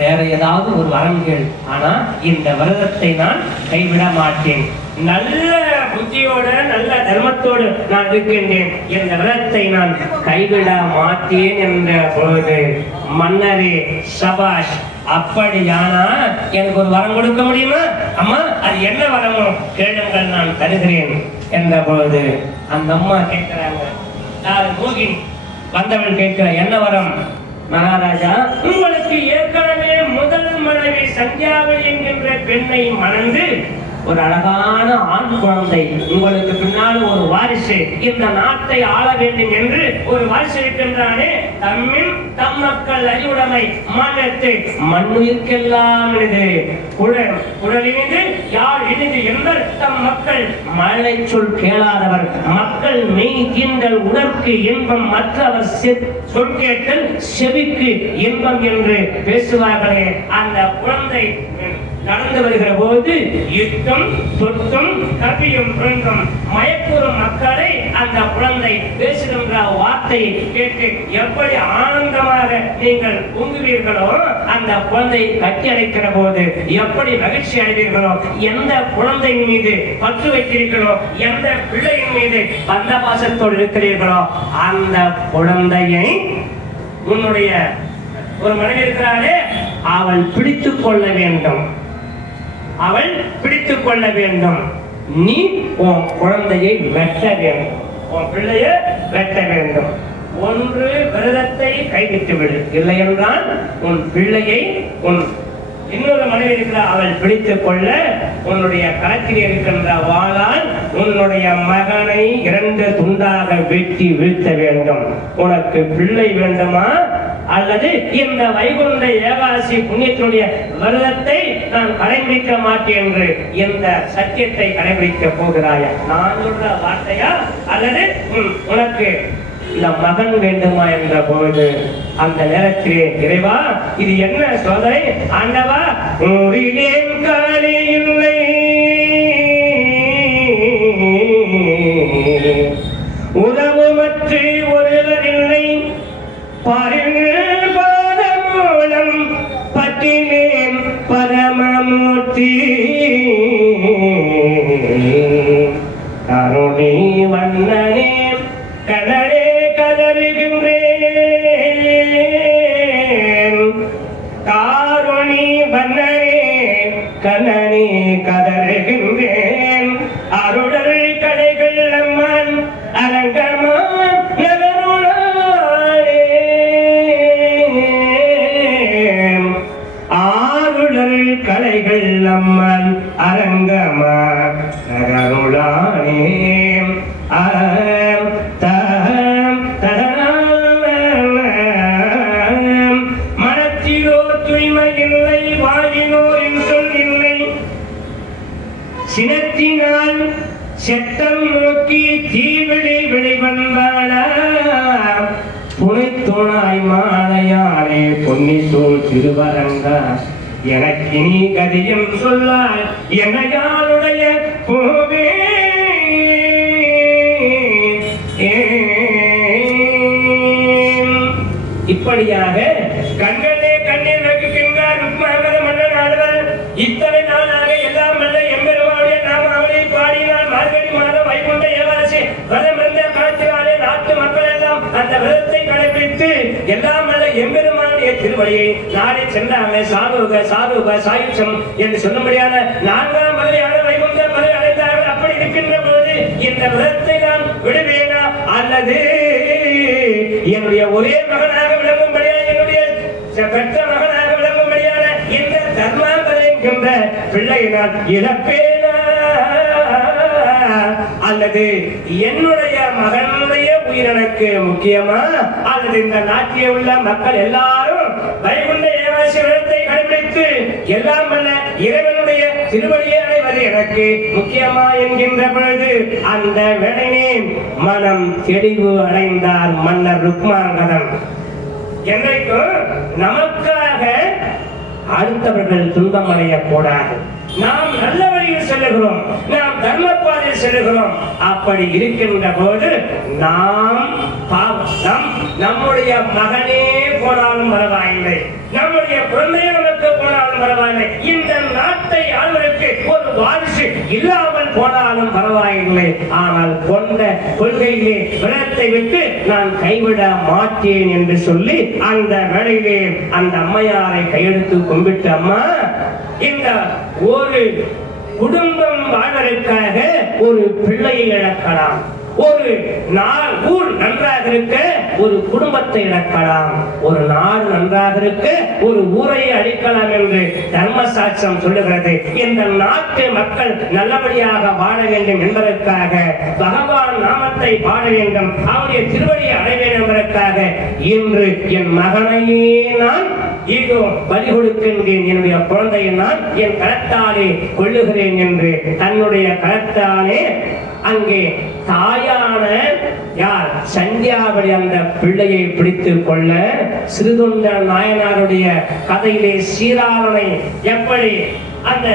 வேற ஏதாவது ஒரு வரம் கேள், ஆனா இந்த விரதத்தை நான் கைவிட மாட்டேன். நல்ல புத்தியோட நல்ல தர்மத்தோடு நான் இருக்கின்றேன், இந்த விரதத்தை நான் கைவிட மாட்டேன் என்ற பொழுது மன்னரே சபாஷ், அப்படியானா எனக்கு ஒரு வரம் கொடுக்க முடியுமா? அம்மா அது என்ன வரமோ கேளுங்கள், நான் தருகிறேன் என்ற பொழுது அந்த அம்மா கேட்கிறாங்க, மோகினி வந்தவள் கேட்கிற என்ன வரம்? மகாராஜா, உங்களுக்கு ஏற்கனவே முதல் மனைவி சந்தியாவளி என்கின்ற பெண்ணை மணந்து ஒரு அழகான ஆண் குழந்தை, உங்களுக்கு பின்னால் ஒரு வாரிசு, இந்த நாட்டை ஆள வேண்டும் என்று ஒரு வாரிசு இருக்கின்றானே, தம்மின் தம் மக்கள் அறிவுடைமை மானத்தை மண்ணுயிர்க்கெல்லாம் இது குடலினிது யார் இனிது என்பர் தம் மக்கள் மழை சொல் கேளாதவர், மக்கள் மெய் தீண்டல் உடற்கு இன்பம், மற்றவர் சொற்கேட்டல் செவிக்கு இன்பம் என்று பேசுவார்களே. அந்த குழந்தை நடந்து வருகிற போது யுத்தம் சொத்தும் கவியும் பெண்ணும் மயக்கூறும் மக்களை அந்த குழந்தை பேசுகின்ற வார்த்தையை கேட்டு எப்படி ஆனந்தமாக நீங்கள் பொங்குவீர்களோ, அந்த குழந்தை கட்டி அடைக்கிற போது எப்படி மகிழ்ச்சி அடைவீர்களோ, எந்த குழந்தையின் மீது பற்று வைக்கிறீர்களோ, எந்த பிள்ளையின் மீது பந்த பாசத்தோடு இருக்கிறீர்களோ, அந்த குழந்தையை உன்னுடைய ஒரு மனைவி இருக்கிறாரே அவள் பிடித்துக் கொள்ள வேண்டும், அவள் பிடித்துக் கொள்ள வேண்டும். நீ உன் குழந்தையை வெட்ட வேண்டும், உன் பிள்ளையை வெட்ட வேண்டும். ஒன்று விரதத்தை கைவிட்டு விடு, இல்லை என்றால் உன் பிள்ளையை உன் இன்னொரு மனைவி இருக்கிற அவள் பிடித்துக் கொள்ள உன்னுடைய களத்தில் இருக்கின்ற வாளால் உன்னுடைய மகனை 2 துண்டாக வெட்டி வீழ்த்த வேண்டும். உனக்கு பிள்ளை வேண்டுமா அல்லது இந்த வைகுண்ட ஏகாதசி புண்ணியத்தினுடைய விரதத்தை நான் கடைபிடிக்க மாட்டேன் என்று இந்த சத்தியத்தை கடைபிடிக்க போகிறாயா? நான் சொல்ற வார்த்தையா அல்லது உனக்கு இந்த மகன் வேண்டுமா என்ற பொழுது அந்த நேரத்திலே இறைவா இது என்ன சோதனை? ஆண்டவா, ஊரிலேன் காலி இல்லை, உறவுமற்று ஒருவர் இல்லை, பாருங்கள் பாதமூலம் பட்டினேன் பரமமூர்த்தி, கருணை வண்ணனே கடலே கதறுகின்றேன், காருணி வண்ணனே கண்ணனே கதறுகின்றேன், அருடல் கடைகள் அம்மன் அரங்கமான் நகருளாரே, ஆருடல் கலைகள் அம்மன் அரங்கமான் நகருளாரே, மனத்திலோ தூய்மை இல்லை, வாயினோரின் சொல் இல்லை, சினத்தினால் செட்டம் நோக்கி தீவிழி வெளிவந்தாளா, புனைத்துணாய் மாலையாளே பொன்னிசூல் திருவரங்கா, எனக்கு நீ கதியும் சொல்லால் என்னையாளுடைய போவே. இப்படியாக கண்களே கண்ணீர் வைக்கின்றார் மன்னன் ஆழ்வார். இத்தனை நாளாக எல்லாம் அல்ல எம்பெருமானுடைய நாமாவளி பாடினார். மார்கழி மாதம் வைகுண்ட ஏகாதசி விரதம் இருந்த காலத்தினாலே நாட்டு மக்கள் எல்லாம் அந்த விரதத்தை கடைபிடித்து எல்லாம் அல்ல எம்பெருமானுடைய திருவடியை நாடி சென்றாங்க. சாதுக சாதுக சாயுஷம் என்று சொல்லும்படியான 4ஆம் மதுரையான வைகுண்ட மதுரை அடைந்தார்கள். அப்படி இருக்கின்ற பொழுது இந்த விரதத்தை நான் விடுவேனா அல்லது என்னுடைய ஒரே மகனாக விளங்கும்படியான என்னுடைய பெற்ற மகனாக விளங்கும்படியான இந்த தர்மாந்தரை என்கின்ற பிள்ளையை நான் இழப்பேனா அல்லது என்னுடைய மகனுடைய உயிர் எனக்கு முக்கியமா அல்லது இந்த நாட்டில் உள்ள மக்கள் எல்லாரும் வைகுண்ட ஏகாதசி விரதத்தை கடைபிடித்து எல்லாம் வல்ல இறைவனுடைய திருவடியை அடைவது எனக்கு முக்கியமா என்கின்ற பொழுது அந்த வேளையிலே மனம் தெளிவு அடைந்தார் மன்னர் ருக்மாங்கதன். என்றைக்கும் நமக்காக அடுத்தவர்கள் துன்பம் அடையக்கூடாது. நாம் நல்ல வழியில் செல்லுகிறோம், நாம் தர்ம பாதையில் செல்லுகிறோம். அப்படி இருக்கின்ற போது நாம் நம்முடைய மகனே போனாலும் பரவாயில்லை, நம்முடைய குழந்தையை பரவாயில்லை, இந்த நாட்டை ஆளுவதற்கு ஒரு வாரிசு இல்லாமல் போனாலும் பரவாயில்லை, ஆனால் கொண்ட கொள்கையிலே விரதத்தை விட்டு நான் கைவிட மாட்டேன் என்று சொல்லி அந்த வேளையிலே அந்த அம்மையாரை கையெடுத்து கும்பிட்டு, அம்மா, இந்த ஒரு குடும்பம் வாழ்வதற்காக ஒரு பிள்ளையை இழக்கலாம், ஒரு ஊர் நன்றாக இருக்க ஒரு குடும்பத்தை இழக்கலாம், ஒரு நாடு நன்றாக இருக்க ஒரு ஊரை அழிக்கலாம் என்று தர்மசாஸ்திரம் சொல்லுகிறது. இந்த நாட்டு மக்கள் நல்லபடியாக வாழ வேண்டும் என்பதற்காக, பகவான் நாமத்தை பாட வேண்டும், அவருடைய திருவடியை அடைய வேண்டும் என்பதற்காக இன்று என் மகனையே நான் இதோ பலி கொடுக்கின்றேன், என்னுடைய குழந்தையை நான் என் கரத்தாலே கொள்ளுகிறேன் என்று தன்னுடைய கரத்தாலே அங்கே தாயான யார் சந்தியாவளி அந்த பிள்ளையை பிடித்துக் கொள்ள சிறுதொண்ட நாயனாருடைய கதையிலே சீராளனை எப்படி அந்த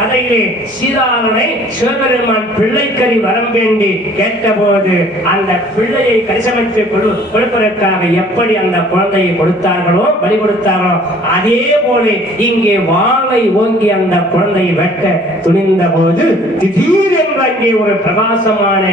கதையிலே சீராளனை சிவபெருமான் பிள்ளைக்கறி வரம் வேண்டி கேட்டபோது அந்த பிள்ளையை கரிசமைத்து கொடுப்பதற்காக எப்படி அந்த குழந்தையை கொடுத்தார்களோ, பலி கொடுத்தார்களோ, அதே போல இங்கே வாளை ஓங்கி அந்த குழந்தையை வெட்ட துணிந்த போது திடீரென்று அங்கே ஒரு பிரகாசமான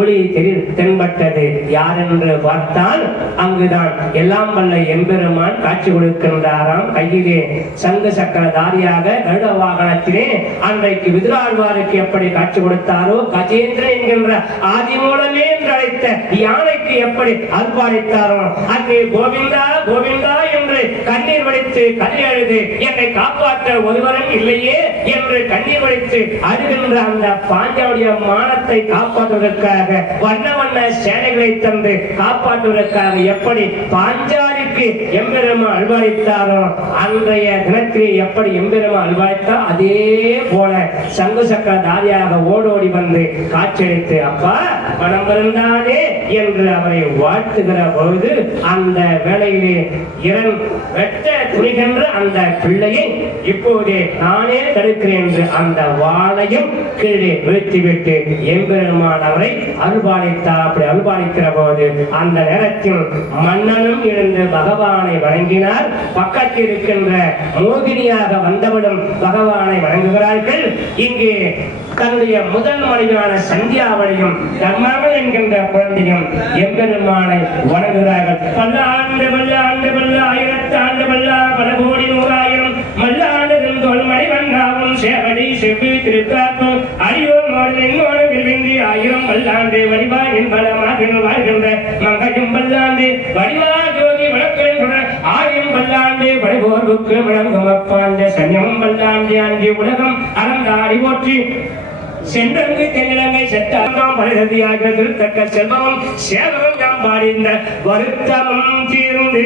ஒளி தென்பட்டது. யார் என்று பார்த்தால் அங்குதான் எல்லாம் வல்ல எம்பெருமான் காட்சி கொடுக்கின்றாராம். கையிலே சங்கு சக்கரதாரியாக கருட வாகனத்திலே அன்றைக்கு விதுராழ்வாருக்கு எப்படி காட்சி கொடுத்தாரோ, கஜேந்திரன் என்கின்ற ஆதி மூலமே என்று அழைத்த யானைக்கு எப்படி அல்பாளித்தாரோ, அங்கே கோவிந்தா கோவிந்தா என்று கண்ணீர் வடித்து கண்ணீர் அழுது என்னை காப்பாற்ற ஒருவரும் இல்லையே என்று கண்ணீர் வடித்து அழுகின்ற அந்த பாஞ்சாவுடைய மானத்தை காப்பாற்றுவதற்காக வண்ண வண்ண சேனைகளை தந்து காப்பாற்றுவதற்காக எப்படி பாஞ்சாலிக்கு எம்பெருமா அல்வாளித்தாரோ, அன்றைய தினத்திலே எப்படி எம்பெருமா அல்வாளித்தார் அதே போல சங்கு சக்கரதாரியாக ஓடோடி வந்து காட்சியளித்து, அப்பா மனம் இருந்தானே என்று அவரை வாழ்த்துகிற பொழுது அந்த வேளையிலே வெட்ட துணிகின்ற அந்த பிள்ளையை இப்போதே நானே தடுக்கிறேன் என்று அந்த வாளையும் கீழே வீழ்த்திவிட்டு எம்பெருமான் அவரை அல்பாளித்தார். அப்படி அல்பாளிக்கிற போது அந்த நேரத்தில் மன்னனும் இருந்து பகவானை வணங்கினார். பக்கத்தில் இருக்கின்ற மோகினியாக வந்தவளும் பகவானை வணங்குகிறார்கள். இங்கே தன்னுடைய முதல் மனைவியான சந்தியாவளியும் தர்மவள் என்கின்ற குழந்தையும் எம்பெருமானை வணங்குகிறார்கள். பல்லாண்டு பல்லாண்டு பல்லாயிரத்தாண்டு பல்லா பல கோடி நூறாயிரம் மல்லாண்டு தோல் மணிவன்றாவும் சேவடி செவ்வி திருக்காக்கும் அடியோடு விரும்பி ஆயிரம் பல்லாண்டு வடிவாயின் பலமாக வாழ்கின்ற மகையும் பல்லாண்டு வடிவா ஜோதி வழக்கின்ற ஆயிரம் பல்லாண்டு வடிவோர்வுக்கு விளங்கும் அப்பாண்ட சன்னியம் பல்லாண்டு அஞ்சு உலகம் அறந்தாடி போற்றி சென்றங்கு தென்னிலங்கை செட்டாம் பரிசதியாக திருத்தக்க செல்வமும் சேவகம் நாம் பாடிந்த வருத்தமும் தீர்ந்து.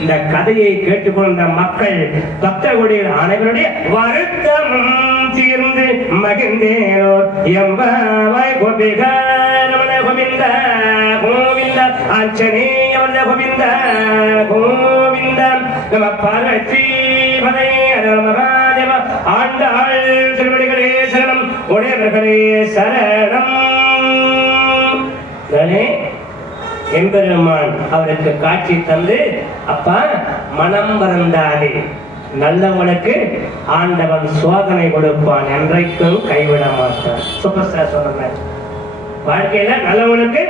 இந்த கதையை கேட்டுக்கொண்ட மக்கள் பக்தர்களுடைய அனைவருடைய வருத்தமும் தீர்ந்து மகிழ்ந்தேனோ எம்பாவாய் கோபிகரமண கோவிந்த கோவிந்த ஆஞ்சநேய கோவிந்த கோவிந்த நம பார்வதி பதே மகாதேவ ஆண்டாள் திருவடிகளே சரணம், உடையவர்களே சரணம். எம்பெருமான் அவருக்கு காட்சி தந்து, அப்பா மனம் மறந்தாலே நல்லவனுக்கு ஆண்டவன் சோதனை கொடுப்பான், என்றைக்கும் கைவிட மாட்டான். சூப்பர் ஸ்டார் சொன்ன வாழ்க்கையில நல்லவனுக்கு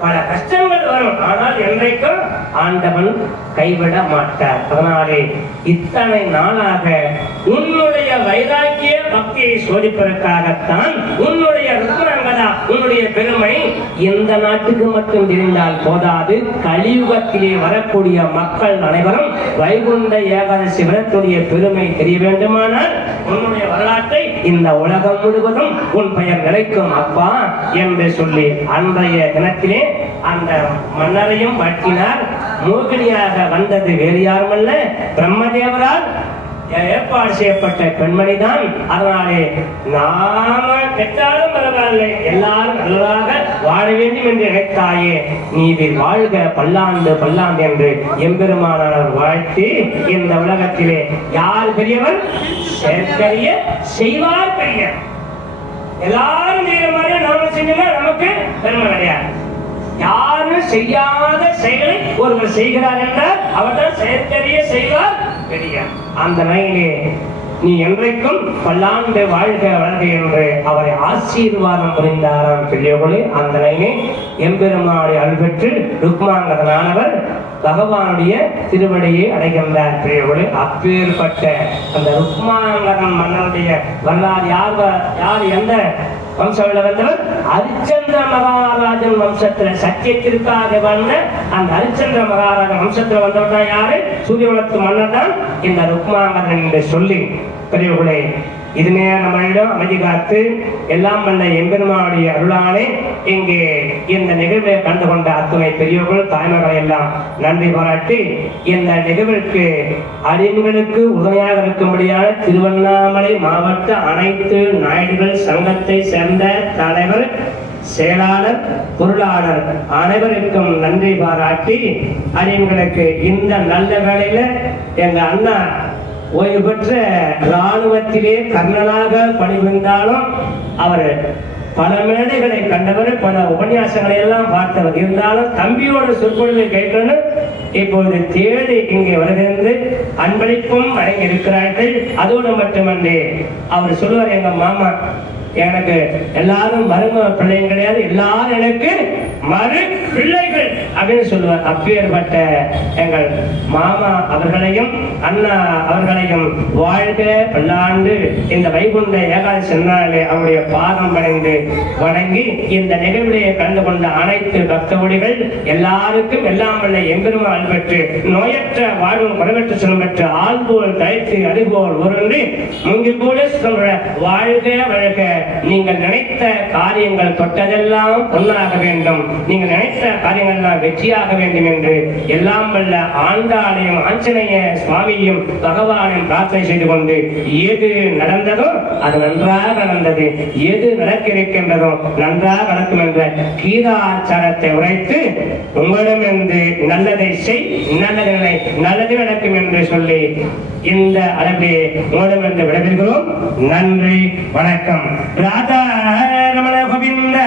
பல கஷ்டங்கள் வரும், ஆனால் என்றைக்கும் ஆண்டவன் கைவிட மாட்டார். அதனாலே இத்தனை நாளாக உன்னுடைய வைராக்கிய பக்தியை சோதிப்பதற்காகத்தான் உன்னுடைய ருத்ரங்கதா, உன்னுடைய பெருமை இந்த நாட்டுக்கு மட்டும் தெரிந்தால் போதாது, கலியுகத்திலே வரக்கூடிய மக்கள் அனைவரும் வைகுண்ட ஏகாதசி விரத்துடைய பெருமை தெரிய வேண்டுமானால் உன்னுடைய வரலாற்றை இந்த உலகம் முழுவதும் உன் பெயர் நிலைக்கும் அப்பா என்று சொல்லி அன்றைய தினத்திலே அந்த மன்னரையும் வாழ்த்தினார். மோகினியாக வந்தது வேறு யாருமல்ல, பிரம்மதேவரால் ஏற்பாடு செய்யப்பட்ட பெண்மணிதான். அதனாலே நாம கெட்டாலும் பரவாயில்லை, எல்லாரும் நல்லாக வாழ வேண்டும் என்று நினைத்தாயே, நீதி வாழ்க பல்லாண்டு பல்லாண்டு என்று எம்பெருமானார் வாழ்த்தி இந்த உலகத்திலே யார் பெரியவர்? செயற்கரிய செய்வார் பெரியர். எல்லாரும் செய்யற மாதிரி நாம செஞ்சோம்னா நமக்கு பெருமை கிடையாது. யாரும் செய்யாத செயலை ஒருவர் செய்கிறார் என்றால் அவர்தான் செயற்கரிய செய்வார் பெரியார். அந்த நிலையிலே நீ என்றைக்கும் பல்லாண்டு வாழ்க வளர்க என்று அவரை ஆசீர்வாதம் புரிந்தாராம் பெரியவர்களே. அந்த நிலையிலே எம்பெருமானுடைய அருள்பெற்று ருக்மாங்கதனானவர் பகவானுடைய திருவடியை அடைகின்றார் பெரியவர்களே. அப்பேற்பட்ட அந்த ருக்மாங்கதன் மன்னனுடைய வரலாறு யார் எந்த வம்சத்தில் வந்தவர்? ஹரிச்சந்திர மகாராஜன் வம்சத்துல சத்தியத்திற்காக வந்த அந்த ஹரிச்சந்திர மகாராஜன் வம்சத்துல வந்தவர் தான் யாரு? சூரியகுலத்து மன்னர் தான் இந்த ருக்மாங்கதன் என்று சொல்லி பெரியவர்களே, இதுமே நம்மளிடம் அமைதி காத்து எல்லாம் வந்த எம்பெருமானுடைய அருளாலே இங்கே இந்த நிகழ்வை கண்டு கொண்ட அத்துணை பெரியவர்கள் தாய்மர்களை எல்லாம் நன்றி பாராட்டி இந்த நிகழ்விற்கு அடிமைகளுக்கு உதவியாக இருக்கும்படியான திருவண்ணாமலை மாவட்ட அனைத்து நாயுடுகள் சங்கத்தை சேர்ந்த தலைவர், செயலாளர், பொருளாளர் அனைவருக்கும் நன்றி பாராட்டி அடிமைகளுக்கு இந்த நல்ல வேளையில எங்க அண்ணா ஓய்வு பெற்ற இராணுவத்திலே கர்னலாக பணிபுரிந்தாலும் அவர் பல மேடைகளை கண்டவர், பல உபன்யாசங்களை எல்லாம் பார்த்தவர். இருந்தாலும் தம்பியோட சொற்பொழிவை கேட்கணும் இப்போது தேடி இங்கே வருகிறது அன்பளிப்பும் வழங்கி இருக்கிறார்கள். அதோடு மட்டுமன்றி அவர் சொல்லுவார், எங்க மாமா எனக்கு எல்லாரும் மரும பிள்ளைங்க கிடையாது, எல்லாரும் எனக்கு மறு பிள்ளைகள் அப்படின்னு சொல்லுவார். அப்பேற்பட்ட எங்கள் மாமா அவர்களையும் அண்ணா அவர்களையும் வாழ்க பல்லாண்டு இந்த வைகுண்ட ஏகாதசி நாளிலே அவருடைய பாதம் பணிந்து வணங்கி இந்த நிகழ்விலே கலந்து கொண்ட அனைத்து பக்தகோடிகள் எல்லாருக்கும் எல்லாம் வல்ல எம்பெருமான் பெற்று நோயற்ற வாழ்வும் குறைவற்ற செல்வம் பெற்று ஆள்போல் தழைத்து அறிவோல் ஒருன்று முங்கில் போல சொல்ற வாழ்க வழக. நீங்கள் நினைத்த காரியங்கள் தொட்டதெல்லாம் பொன்னாக வேண்டும், நீங்கள் நினைத்த காரியங்கள் எல்லாம் வெற்றியாக வேண்டும் என்று எல்லாம் வல்ல ஆண்டாளையும் ஆஞ்சநேய சுவாமியும் பகவானையும் பிரார்த்தனை செய்து கொண்டு எது நடந்ததோ அது நன்றாக நடந்தது, எது நடக்க இருக்கின்றதோ நன்றாக நடக்கும் என்ற கீதாச்சாரத்தை உரைத்து உங்களிடமிருந்து நல்லதை செய், நல்லது நடக்கும் என்று சொல்லி இந்த அளவிலே உங்களிடமிருந்து விடைபெறுகிறோம். நன்றி, வணக்கம். ராதா ரமண கோவிந்த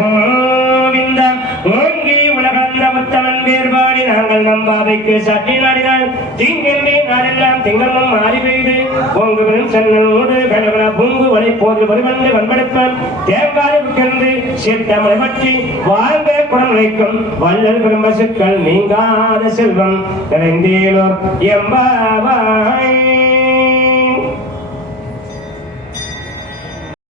கோவிந்த ஓங்கி உலகளந்த முத்தவன் வேறுபாடி நாங்கள் நம்பாவைக்கு சட்டி நாடினால் தீங்கின்றி நாடெல்லாம் திங்களும் மாறி பெய்து பொங்குகளும் சென்னோடு கலவர பொங்கு வலை போது வருவந்து வன்படுப்பம் தேங்காய் விற்கின்று சீர்த்தமலை பற்றி வாழ்ந்த குடம் வைக்கும் வள்ளல் பெரும்பசுக்கள் நீங்காத செல்வம் நிறைந்தேலோர் எம்பாவாய்.